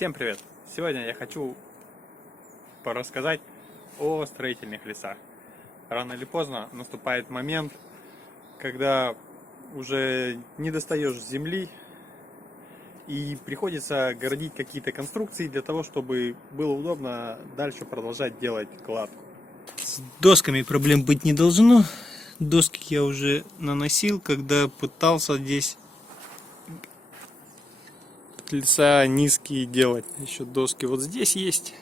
Всем привет! Сегодня я хочу порассказать о строительных лесах. Рано или поздно наступает момент, когда уже не достаешь земли и приходится городить какие-то конструкции для того, чтобы было удобно дальше продолжать делать кладку. С досками проблем быть не должно. Доски я уже наносил, когда пытался здесь леса низкие делать. Еще доски вот здесь есть.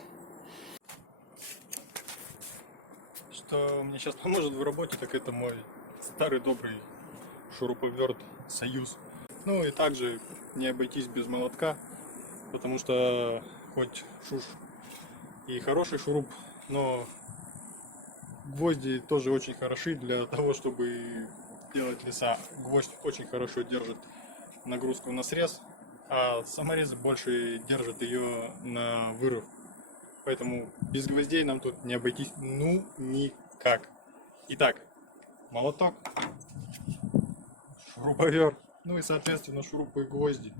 Что мне сейчас поможет в работе, так это мой старый добрый шуруповерт Союз. Ну и также не обойтись без молотка, потому что хоть шуш и хороший шуруп, но гвозди тоже очень хороши для того, чтобы делать леса. Гвоздь очень хорошо держит нагрузку на срез, а саморезы больше держат ее на вырыв. Поэтому без гвоздей нам тут не обойтись ну никак. Итак, молоток, шуруповерт, ну и соответственно шурупы и гвозди.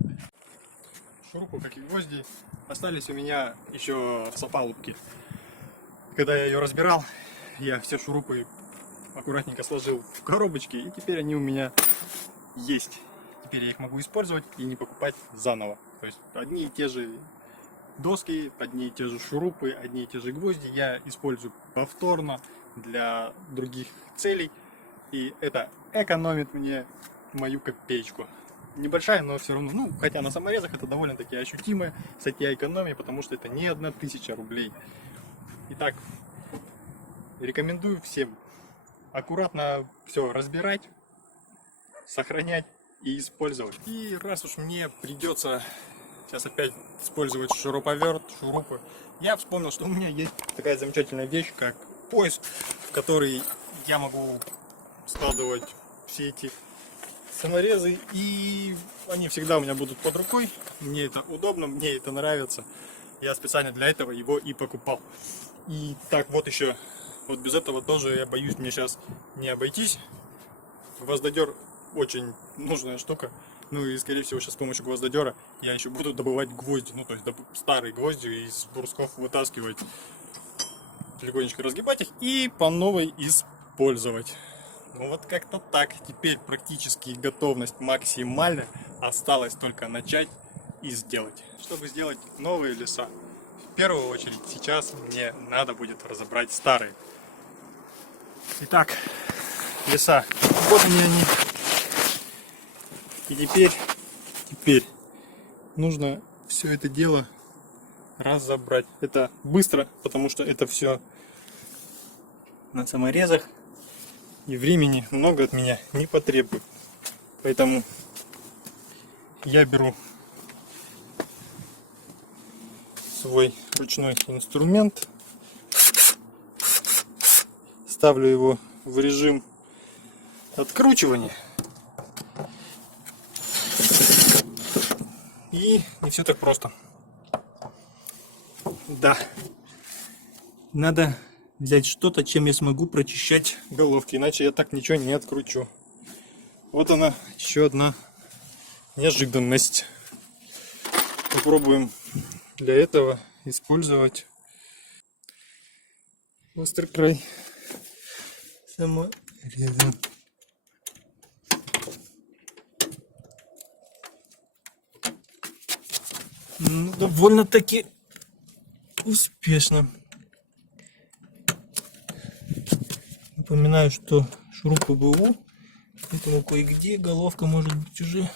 Шурупы, как и гвозди, остались у меня еще с опалубки. Когда я ее разбирал, я все шурупы аккуратненько сложил в коробочки, и теперь они у меня есть. Теперь я их могу использовать и не покупать заново. То есть одни и те же доски, одни и те же шурупы, одни и те же гвозди я использую повторно для других целей. И это экономит мне мою копеечку. Небольшая, но все равно, ну, хотя на саморезах это довольно-таки ощутимая статья экономии, потому что это не 1000 рублей. Итак, рекомендую всем аккуратно все разбирать, сохранять и использовать. И раз уж мне придется сейчас опять использовать шуруповерт, шурупы, я вспомнил, что у меня есть такая замечательная вещь, как пояс, в который я могу складывать все эти саморезы, и они всегда у меня будут под рукой. Мне это удобно, мне это нравится. Я специально для этого его и покупал. И так вот еще, вот без этого тоже, я боюсь, мне сейчас не обойтись. Гвоздодер очень нужная штука. Ну и скорее всего сейчас с помощью гвоздодера я еще буду добывать гвозди, ну то есть старые гвозди из брусков вытаскивать, легонечко разгибать их и по новой использовать. Ну вот как-то так. Теперь практически готовность максимальная. Осталось только начать и сделать. Чтобы сделать новые леса, в первую очередь сейчас мне надо будет разобрать старые. Итак, леса. Вот они. И теперь нужно все это дело разобрать. Это быстро, потому что это все на саморезах. И времени много от меня не потребует. Поэтому я беру свой ручной инструмент, ставлю его в режим откручивания. И не все так просто. Да, надо взять что-то, чем я смогу прочищать головки, иначе я так ничего не откручу. Вот она, еще одна неожиданность. Попробуем для этого использовать острый край самореза. Ну, довольно-таки успешно. Напоминаю, что шурупы БУ, поэтому кое-где головка может быть уже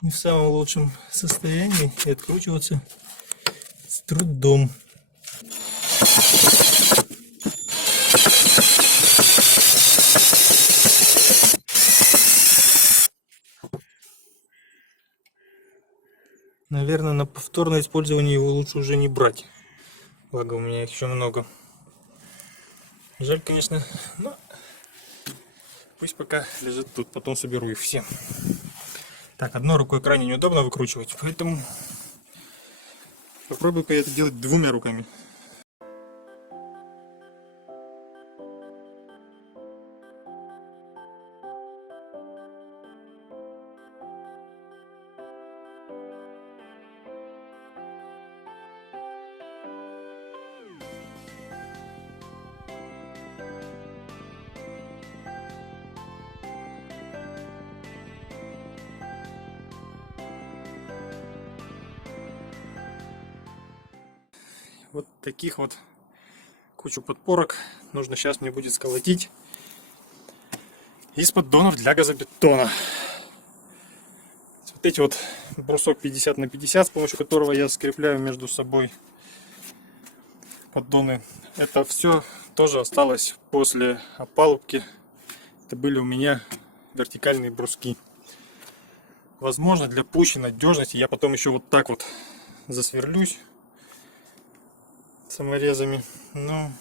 не в самом лучшем состоянии и откручиваться с трудом. Наверное, на повторное использование его лучше уже не брать. Благо у меня их еще много. Жаль, конечно, но пусть пока лежит тут, потом соберу их все. Так, одной рукой крайне неудобно выкручивать, поэтому попробую-ка я это делать двумя руками. вот таких вот кучу подпорок нужно сейчас мне будет сколотить из поддонов для газобетона. Вот эти вот брусок 50 на 50, с помощью которого я скрепляю между собой поддоны. Это все тоже осталось после опалубки. Это были у меня вертикальные бруски. Возможно, для пущей надежности я потом еще вот так вот засверлюсь саморезами. Но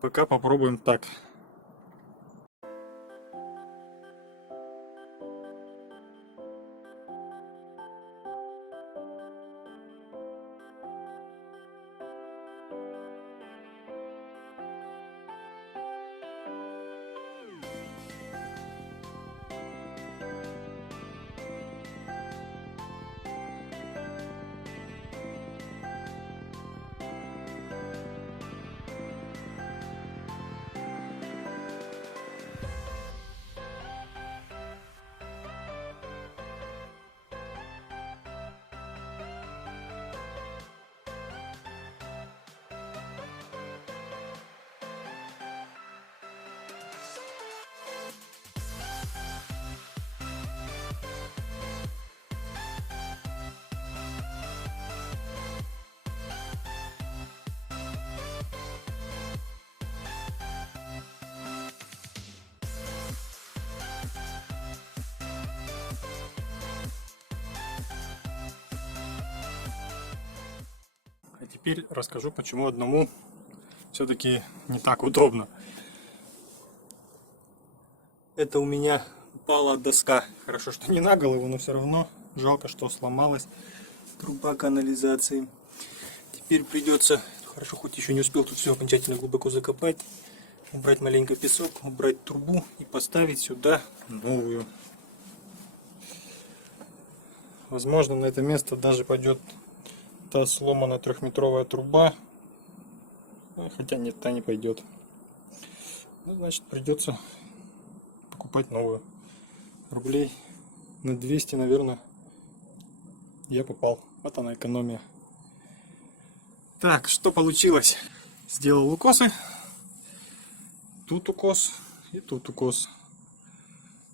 пока попробуем так. А теперь расскажу, почему одному все-таки не так удобно. Это у меня упала доска. Хорошо, что не на голову, но все равно жалко, что сломалась труба канализации. Теперь придется, хорошо, хоть еще не успел тут все окончательно глубоко закопать, убрать маленько песок, убрать трубу и поставить сюда новую. Возможно, на это место даже пойдет та сломанная 3-метровая труба. Хотя нет, та не пойдет. Ну, значит, придется покупать новую. Рублей на 200, наверное, я попал. Вот она, экономия. Так, что получилось? Сделал укосы. Тут укос и тут укос.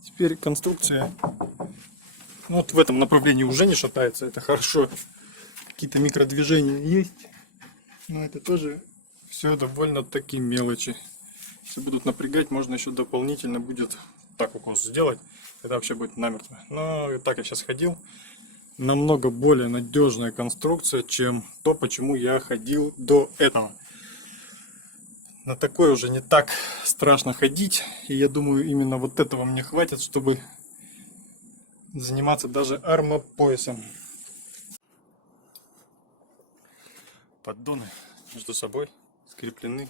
Теперь конструкция, ну, вот в этом направлении уже не шатается. Это хорошо. Какие-то микродвижения есть. Но это тоже все довольно-таки мелочи. Если будут напрягать, можно еще дополнительно будет так укос сделать. Это вообще будет намертво. Но и так я сейчас ходил. Намного более надежная конструкция, чем то, почему я ходил до этого. На такой уже не так страшно ходить. И я думаю, именно вот этого мне хватит, чтобы заниматься даже армопоясом. Поддоны между собой скреплены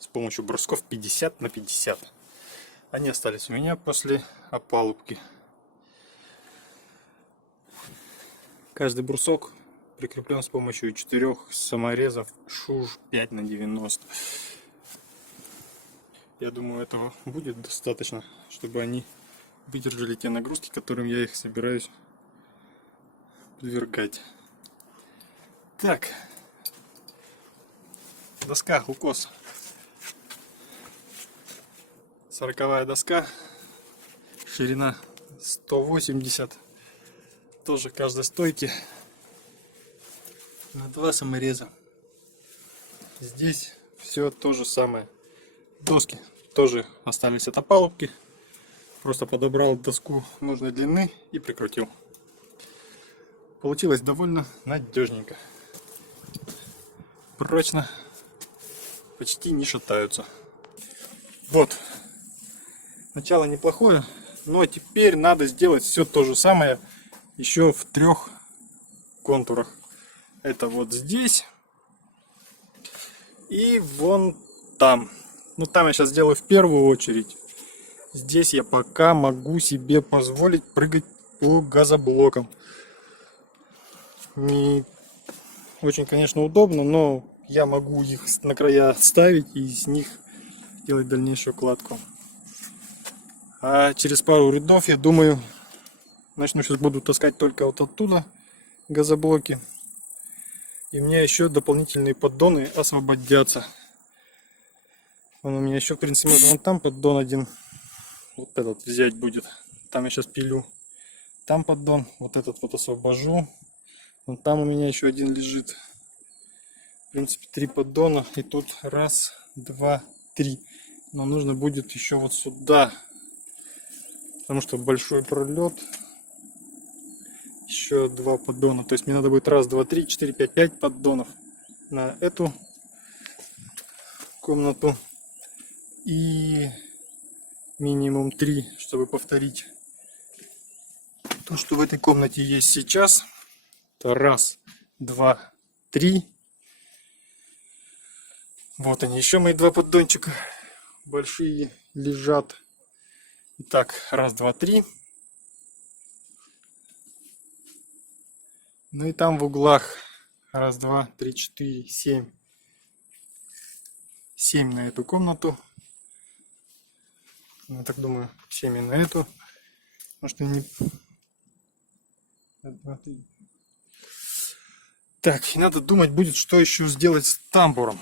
с помощью брусков 50 на 50. Они остались у меня после опалубки. Каждый брусок прикреплен с помощью 4 саморезов ШУЖ 5 на 90. Я думаю, этого будет достаточно, чтобы они выдержали те нагрузки, которым я их собираюсь подвергать. Так, доска, укос. 40-я доска, ширина 180, тоже каждой стойки на 2 самореза. Здесь все то же самое. Доски тоже остались от опалубки. Просто подобрал доску нужной длины и прикрутил. Получилось довольно надежненько. Прочно. Почти не шатаются. Вот. Начало неплохое. Но теперь надо сделать все то же самое еще в 3 контурах. Это вот здесь. И вон там. Ну там я сейчас сделаю в первую очередь. Здесь я пока могу себе позволить прыгать по газоблокам. Не очень, конечно, удобно, но я могу их на края ставить и с них делать дальнейшую кладку. А через пару рядов, я думаю, начну сейчас буду таскать только вот оттуда газоблоки. И у меня еще дополнительные поддоны освободятся. Вон у меня еще, в принципе, можно вон там поддон один. Вот этот взять будет. Там я сейчас пилю. Там поддон. Вот этот вот освобожу. Вон там у меня еще один лежит. В принципе, 3 поддона. И тут раз, два, три. Но нужно будет еще вот сюда. Потому что большой пролет. Еще 2 поддона. То есть мне надо будет раз, два, три, 4, 5, 5 поддонов на эту комнату. И минимум 3, чтобы повторить то, что в этой комнате есть сейчас. Это раз, два, три. Вот они, еще мои 2 поддончика большие лежат. Итак, раз, два, три. Ну и там в углах раз, два, три, 4, 7. 7 на эту комнату. Я так думаю, 7 и на эту. Может, и не... 2, 3. Так, и надо думать будет, что еще сделать с тамбуром.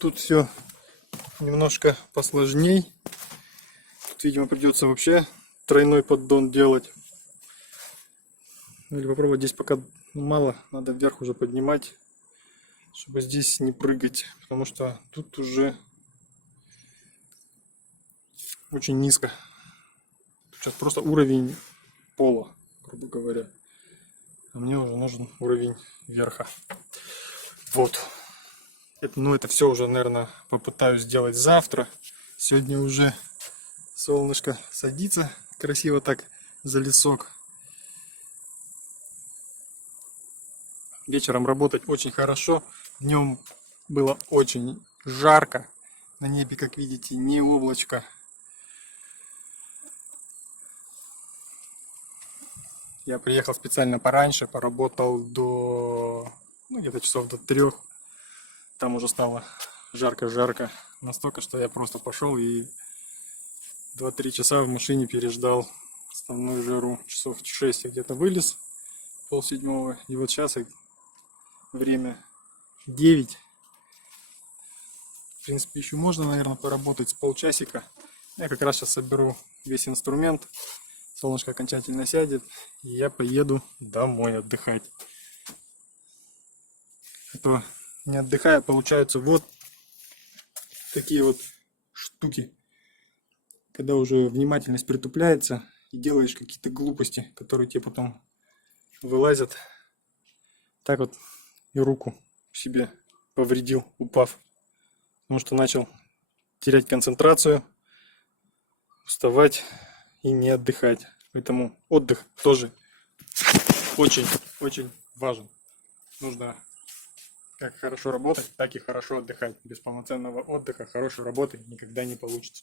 Тут все немножко посложней. Тут, видимо, придется вообще тройной поддон делать. Или попробовать здесь пока мало, надо вверх уже поднимать, чтобы здесь не прыгать, потому что тут уже очень низко. Сейчас просто уровень пола, грубо говоря. А мне уже нужен уровень верха. Вот. Это все уже, наверное, попытаюсь сделать завтра. Сегодня уже солнышко садится красиво так за лесок. Вечером работать очень хорошо. Днем было очень жарко. На небе, как видите, не облачко. Я приехал специально пораньше, поработал до, где-то часов до 3. Там уже стало жарко-жарко. Настолько, что я просто пошел и 2-3 часа в машине переждал основную жару. Часов 6 я где-то вылез, 6:30. И вот сейчас время 9. В принципе, еще можно, наверное, поработать с полчасика. Я как раз сейчас соберу весь инструмент. Солнышко окончательно сядет, и я поеду домой отдыхать. А то, не отдыхая, получаются вот такие вот штуки. Когда уже внимательность притупляется и делаешь какие-то глупости, которые тебе потом вылазят. Так вот и руку себе повредил, упав. Потому что начал терять концентрацию, уставать и не отдыхать. Поэтому отдых тоже очень-очень важен. Нужно как хорошо работать, так и хорошо отдыхать. Без полноценного отдыха хорошей работы никогда не получится.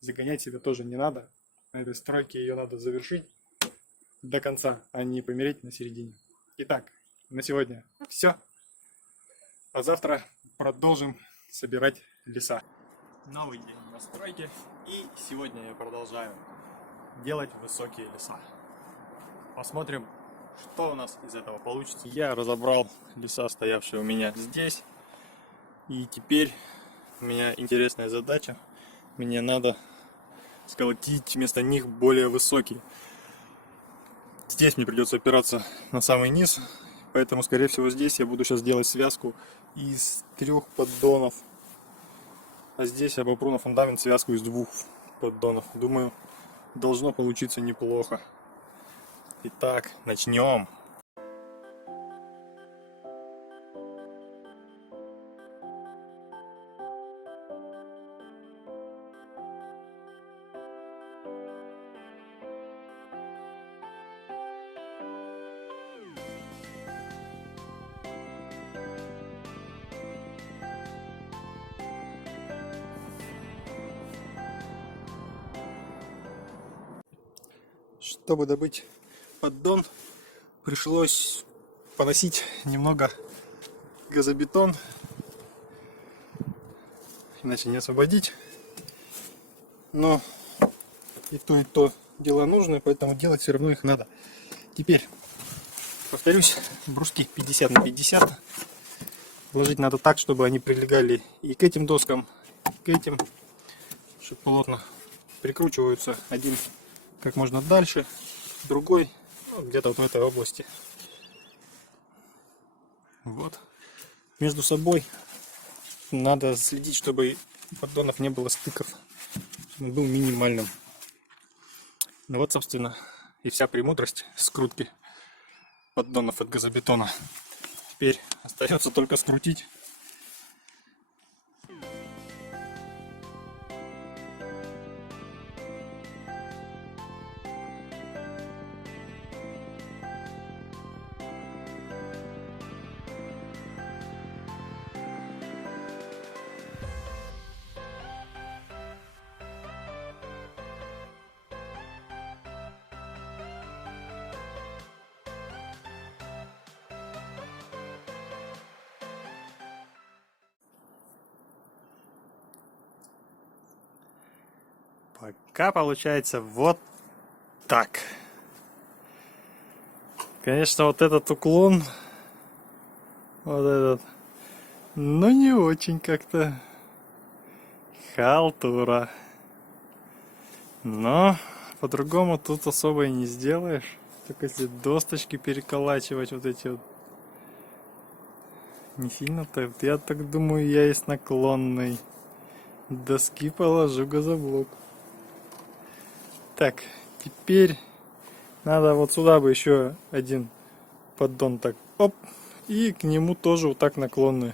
Загонять себя тоже не надо. На этой стройке ее надо завершить до конца, а не помереть на середине. Итак, на сегодня все. А завтра продолжим собирать леса. Новый день на стройке. И сегодня я продолжаю делать высокие леса. Посмотрим, что у нас из этого получится. Я разобрал леса, стоявшие у меня здесь. И теперь у меня интересная задача. Мне надо сколотить вместо них более высокие. Здесь мне придется опираться на самый низ. Поэтому, скорее всего, здесь я буду сейчас делать связку из 3 поддонов. А здесь я обопру на фундамент связку из 2 поддонов. Думаю, должно получиться неплохо. Итак, начнем. Чтобы добыть поддон, пришлось поносить немного газобетон, иначе не освободить. Но и то дело нужное, поэтому делать все равно их надо. Теперь Повторюсь, бруски 50 на 50. Ложить надо так, чтобы они прилегали и к этим доскам, и к этим, чтобы плотно прикручиваются. Один как можно дальше, другой где-то вот в этой области. Вот. Между собой надо следить, чтобы у поддонов не было стыков, чтобы он был минимальным. Ну вот, собственно, и вся премудрость скрутки поддонов от газобетона. Теперь остается только скрутить. Пока получается вот так. Конечно, вот этот уклон, вот этот, но не очень как-то халтура. Но по-другому тут особо и не сделаешь. Только если досточки переколачивать вот эти вот. Не сильно-то. Я так думаю, я из наклонной доски положу газоблок. Так, теперь надо вот сюда бы еще один поддон так, оп, и к нему тоже вот так наклонный.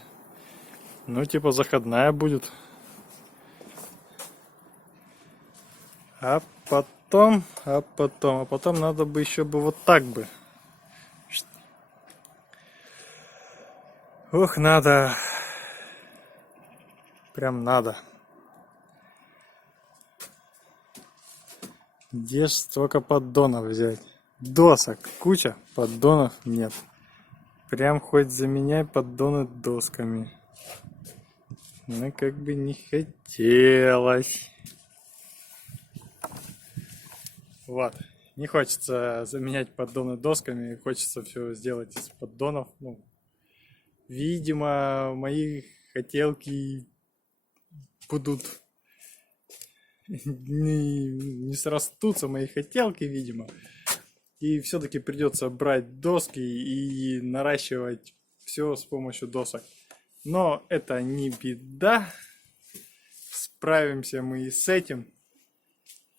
Ну, типа заходная будет. А потом надо бы еще бы вот так бы. Ох, надо. Прям надо. Где ж столько поддонов взять? Досок куча, поддонов нет. Прям хоть заменяй поддоны досками. Но как бы не хотелось. Вот. Не хочется заменять поддоны досками. Хочется все сделать из поддонов. Ну, видимо, мои хотелки будут... Не срастутся мои хотелки, видимо. И все-таки придется брать доски и наращивать все с помощью досок. Но это не беда. Справимся мы и с этим.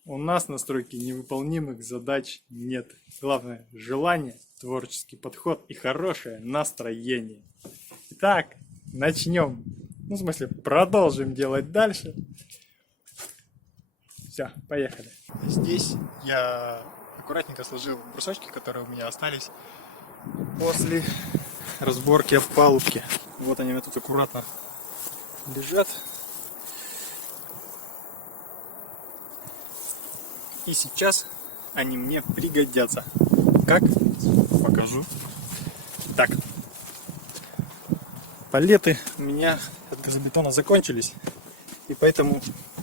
У нас на стройке невыполнимых задач нет. Главное желание, творческий подход и хорошее настроение. Итак, начнем. Ну, в смысле, продолжим делать дальше. Все, поехали. Здесь я аккуратненько сложил брусочки, которые у меня остались после разборки опалубки. Вот они у меня тут аккуратно лежат. И сейчас они мне пригодятся. Как? Покажу. Так. Палеты у меня от газобетона закончились. И поэтому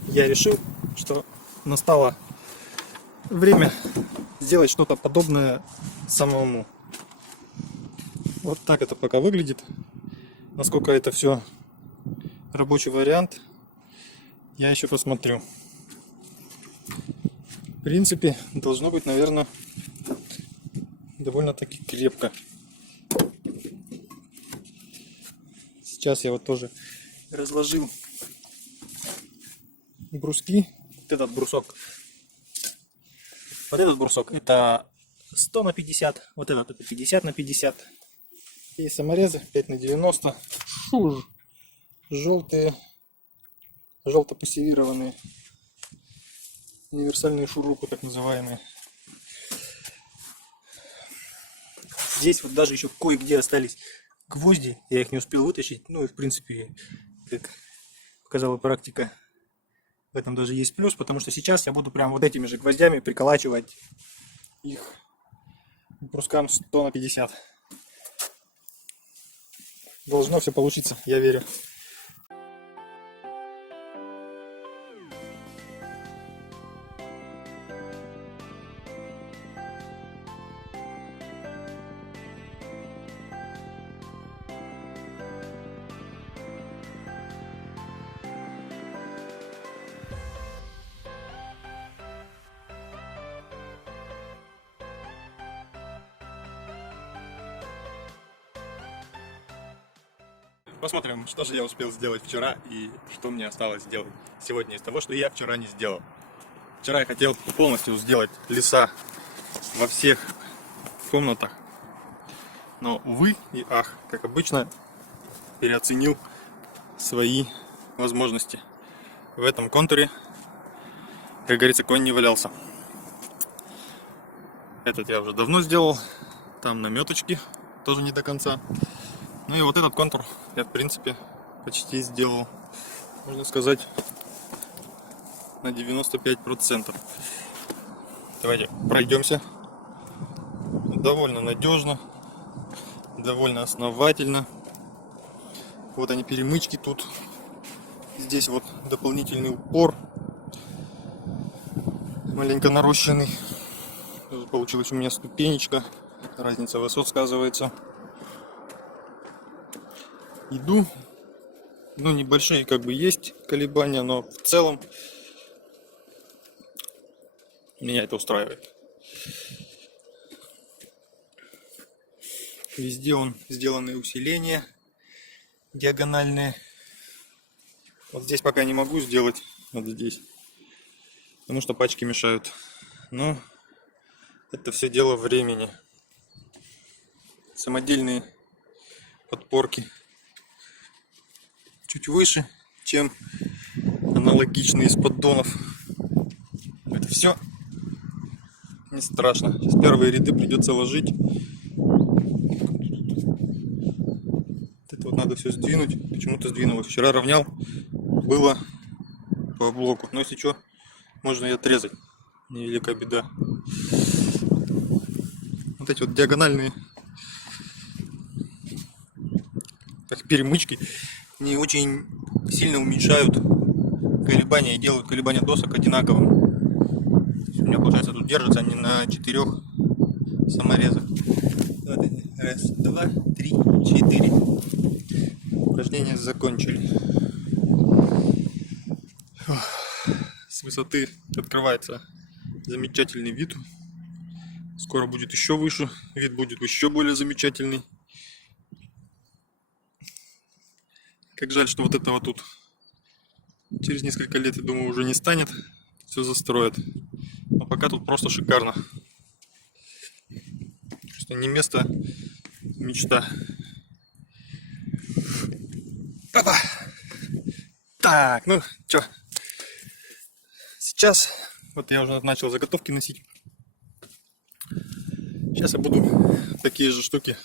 я решил, что настало время сделать что-то подобное самому. Вот так это пока выглядит. Насколько это все рабочий вариант, я еще посмотрю. В принципе, должно быть, наверное, довольно-таки крепко. Сейчас я вот тоже разложил бруски. Вот этот брусок это 100 на 50, вот этот это 50 на 50. И саморезы 5 на 90. Шур. Желтые, желто-пассивированные. Универсальные шурупы, так называемые. Здесь вот даже еще кое-где остались гвозди. Я их не успел вытащить. Ну и в принципе, как показала практика, в этом даже есть плюс, потому что сейчас я буду прям вот этими же гвоздями приколачивать их к брускам 100 на 50. Должно все получиться, я верю. Посмотрим, что же я успел сделать вчера и что мне осталось сделать сегодня из того, что я вчера не сделал. Вчера я хотел полностью сделать леса во всех комнатах, но, увы и ах, как обычно, переоценил свои возможности. В этом контуре, как говорится, конь не валялся. Этот я уже давно сделал, там наметочки тоже не до конца. Ну и вот этот контур я, в принципе, почти сделал, можно сказать, на 95%. Давайте пройдемся. Довольно надежно, довольно основательно. Вот они, перемычки тут. Здесь вот дополнительный упор, маленько нарощенный. Получилась у меня ступенечка, разница высот сказывается. Иду, ну небольшие как бы есть колебания, но в целом меня это устраивает. Везде он сделаны усиления диагональные. Вот здесь пока не могу сделать, вот здесь, потому что пачки мешают. Но это все дело времени. Самодельные подпорки чуть выше, чем аналогичные из поддонов. Это все не страшно. Сейчас первые ряды придется ложить. Это вот надо все сдвинуть. Почему-то сдвинулось. Вчера равнял, было по блоку. Но если что, можно и отрезать. Невеликая беда. Вот эти вот диагональные как перемычки не очень сильно уменьшают колебания и делают колебания досок одинаковым. У меня получается тут держатся они на 4 саморезах. Вот они. Раз, два, три, 4. Упражнение закончили. С высоты открывается замечательный вид. Скоро будет еще выше. Вид будет еще более замечательный. Как жаль, что вот этого тут через несколько лет, я думаю, уже не станет. Все застроят. Но пока тут просто шикарно. Просто не место, мечта. Опа! Так, ну что? Сейчас, вот я уже начал заготовки носить. Сейчас я буду такие же штуки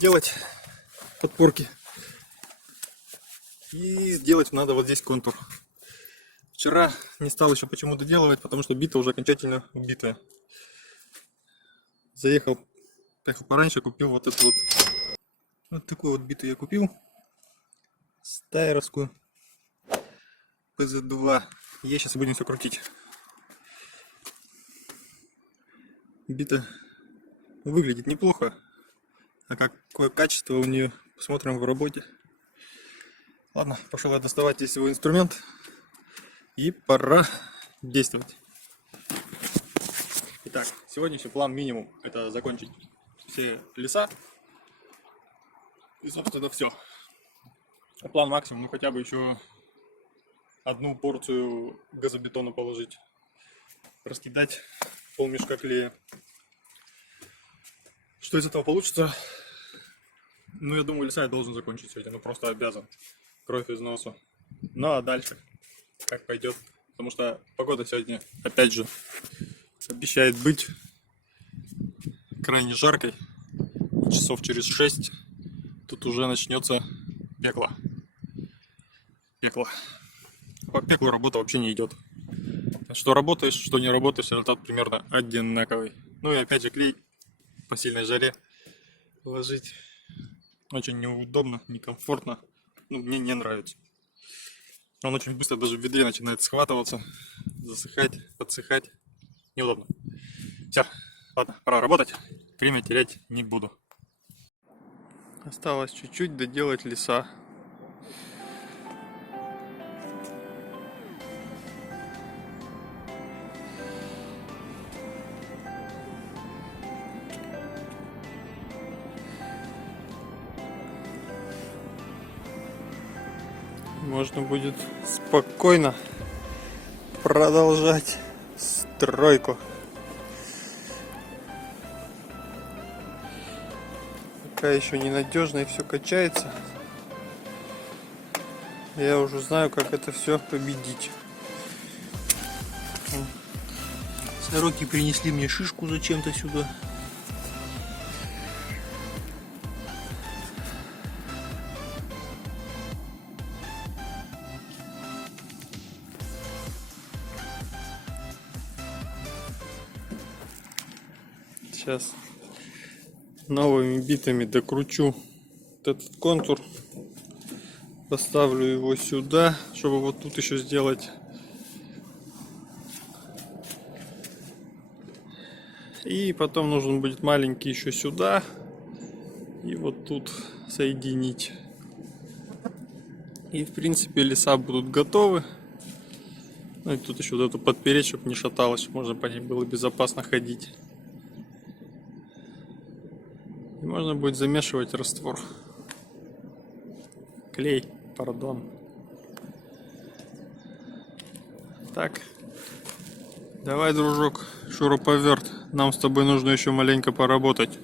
делать, подпорки. И сделать надо вот здесь контур. Вчера не стал еще почему доделывать, потому что бита уже окончательно убитая. Поехал пораньше, купил вот эту вот. Вот такую вот биту я купил. Стайеровскую. ПЗ-2. Я сейчас будем все крутить. Бита выглядит неплохо. А какое качество у нее, посмотрим в работе. Ладно, пошел я доставать здесь свой инструмент. И пора действовать. Итак, сегодняшний план минимум. Это закончить все леса. И, собственно, все. А план максимум, ну хотя бы еще одну порцию газобетона положить. Раскидать полмешка клея. Что из этого получится? Ну, я думаю, леса я должен закончить сегодня. Ну, просто обязан. Кровь из носа. Ну, а дальше как пойдет. Потому что погода сегодня, опять же, обещает быть крайне жаркой. Часов через 6 тут уже начнется пекло. Пекло. По пеклу работа вообще не идет. Что работаешь, что не работаешь, результат примерно одинаковый. Ну и опять же клей по сильной жаре ложить очень неудобно, некомфортно. Ну, мне не нравится. Он очень быстро даже в ведре начинает схватываться, засыхать, подсыхать. Неудобно. Все, ладно, пора работать. Время терять не буду. Осталось чуть-чуть доделать леса. можно будет спокойно продолжать стройку. Пока еще ненадежно и все качается. Я уже знаю, как это все победить. Сороки принесли мне шишку зачем-то сюда. Сейчас новыми битами докручу вот этот контур, поставлю его сюда, чтобы вот тут еще сделать. И потом нужен будет маленький еще сюда и вот тут соединить. И в принципе леса будут готовы. Ну и тут еще вот эту подпереть, чтобы не шаталось, чтобы можно по ней было безопасно ходить. И можно будет замешивать раствор. Клей, пардон. Так. Давай, дружок, шуруповерт. Нам с тобой нужно еще маленько поработать.